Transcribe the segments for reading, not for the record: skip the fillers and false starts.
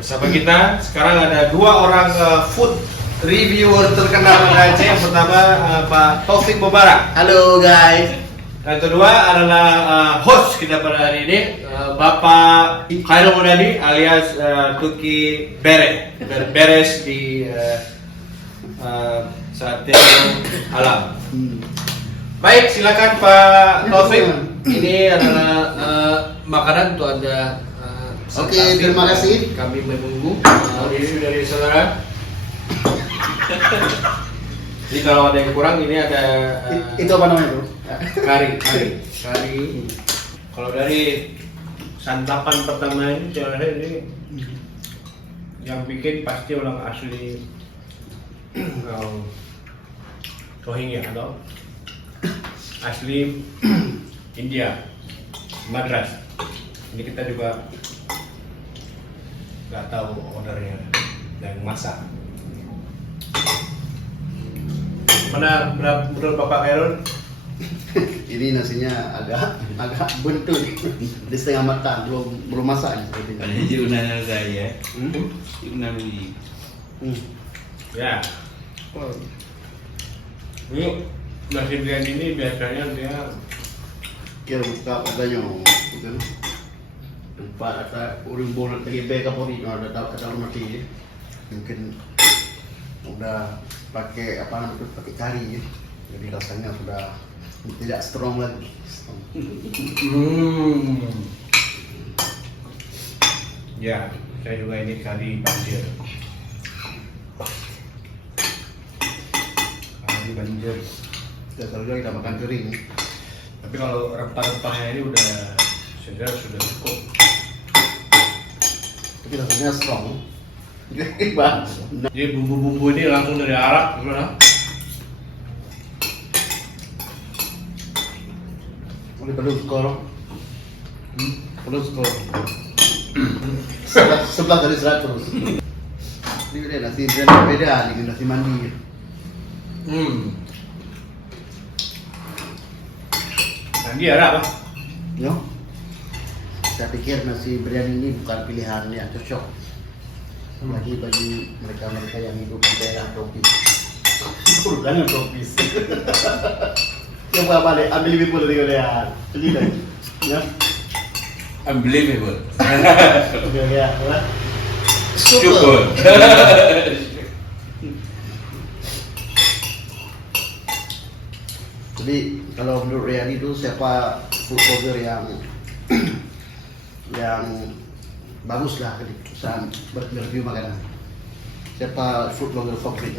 bersama kita sekarang ada dua orang food reviewer terkenal di Aceh. Yang pertama Pak Taufik Mubarak. Halo guys. Dan kedua adalah host kita pada hari ini, Bapak Khairul Mudadi alias Tuki Beres di Sate Alam. Baik, silakan Pak Taufik. Ini adalah makanan untuk Anda. Oke, terima kasih. Kami menunggu review dari saudara. Jadi kalau ada yang kurang, ini ada Itu apa namanya bro? kari. Kalau dari santapan pertama ini, yang bikin pasti orang asli Rohingya atau asli India, Madras. Ini kita juga nggak tahu ordernya dan masak. Mana menurut Bapak Khairul? Ini nasinya agak bentuk di setengah matang, belum masak seperti ini. Ini unanan saya. Unanan ini. Ya. Ini nasi biryani ini biasanya dia Kira buka katanya, bukan? Tempat ada uring bola terlibat kapori, ada mati. Mungkin udah pakai apa namanya, pakai kari ya. Jadi rasanya sudah tidak strong lagi. Ya, saya juga ini kari banjir. Kari banjir. Biasanya kita makan kering. Tapi kalau rempah-rempahnya ini sudah cukup. Tapi rasanya strong. Bang. Jadi bumbu-bumbu ini langsung dari Arab, gimana? Boleh perlu skor. Perlu skor. 11 dari 100. Ini beda nasi beda dengan nasi mandi. Mandi Arab, Yo. Saya pikir nasi biryani ini bukan pilihan yang cocok lagi bagi mereka yang hidup di daerah tropis. Bukan yang tropis. Coba balik, ambil lebih pula dari kalian. Jadi lagi. Ya. Unbelievable. Oke ya. Syukur. Jadi kalau menurut Riyadi itu siapa food blogger yang bagus lah saat berreview makanan? Siapa food blogger favorit?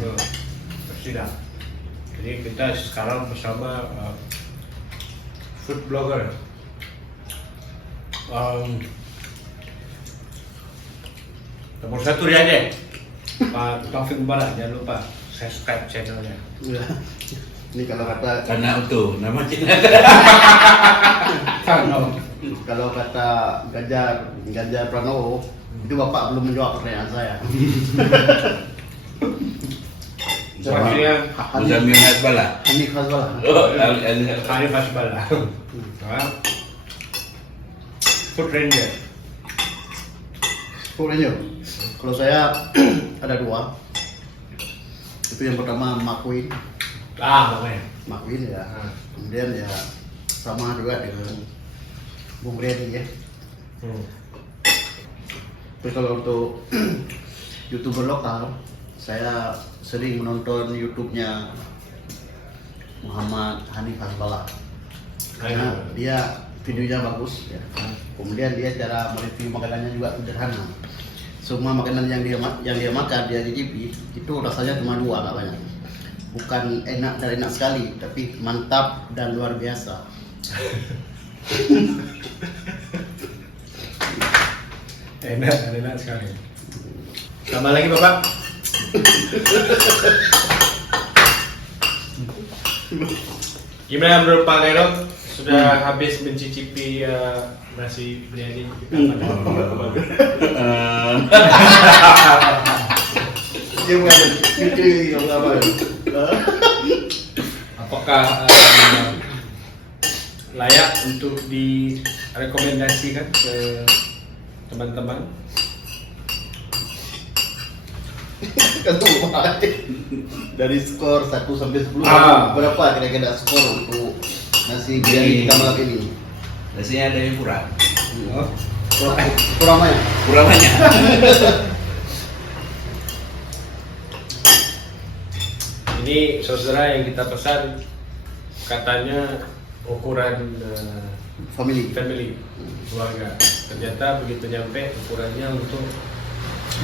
Tidak. Jadi kita sekarang bersama food blogger. Nomor 1 dia aja, Pak Taufik Mubarak. Jangan lupa subscribe channelnya. Ya. Ini kalau kata Karena itu nama Cina. kalau kata Ganjar Pranowo, itu Bapak belum menjawab pertanyaan saya. Selanjutnya Muzamil Hasbala. Hanif Hasbala. Hanif Hasbala. Food Ranger. Pokoknya, kalau saya ada dua. Itu yang pertama McQueen. Namanya. McQueen ya. Kemudian ya sama juga dengan Bung Redi ya. Tapi kalau untuk YouTuber lokal, saya sering menonton YouTube-nya Muhammad Hanif Hasbala. Karena dia videonya bagus ya. Kemudian dia cara mereview makanannya juga sederhana. Semua makanan yang dia makan dia cicipi itu rasanya cuma dua, nggak banyak. Bukan enak dan enak sekali, tapi mantap dan luar biasa. Enak sekali. Tambah lagi Bapak. Gimana menurut Pak Khairul? Sudah habis mencicipi nasi biryani kita pada apakah layak untuk direkomendasikan ke teman-teman? Ketemu dari skor 1 sampai 10 berapa kira-kira skor untuk nasi biryani kita malam ini? Rasanya ada yang kurang. Kurang banyak. Kurang banyak. Ini saudara yang kita pesan katanya ukuran Family. family keluarga. Ternyata begitu nyampe ukurannya untuk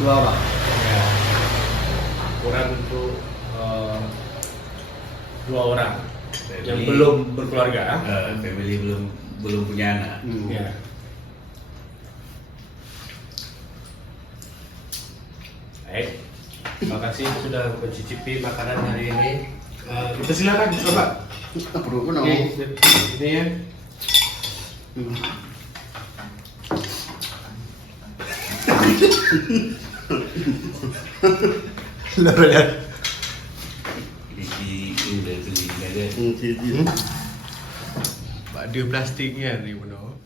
2 orang. ya, ukuran untuk 2 orang yang Family. belum berkeluarga. Family belum punya anak. Ya. Baik, terima kasih sudah mencicipi makanan hari ini. Kita silakan coba. Perlu pun Oke, ini ya. Ini udah beli ada. Pak dia plastiknya nih, Bro.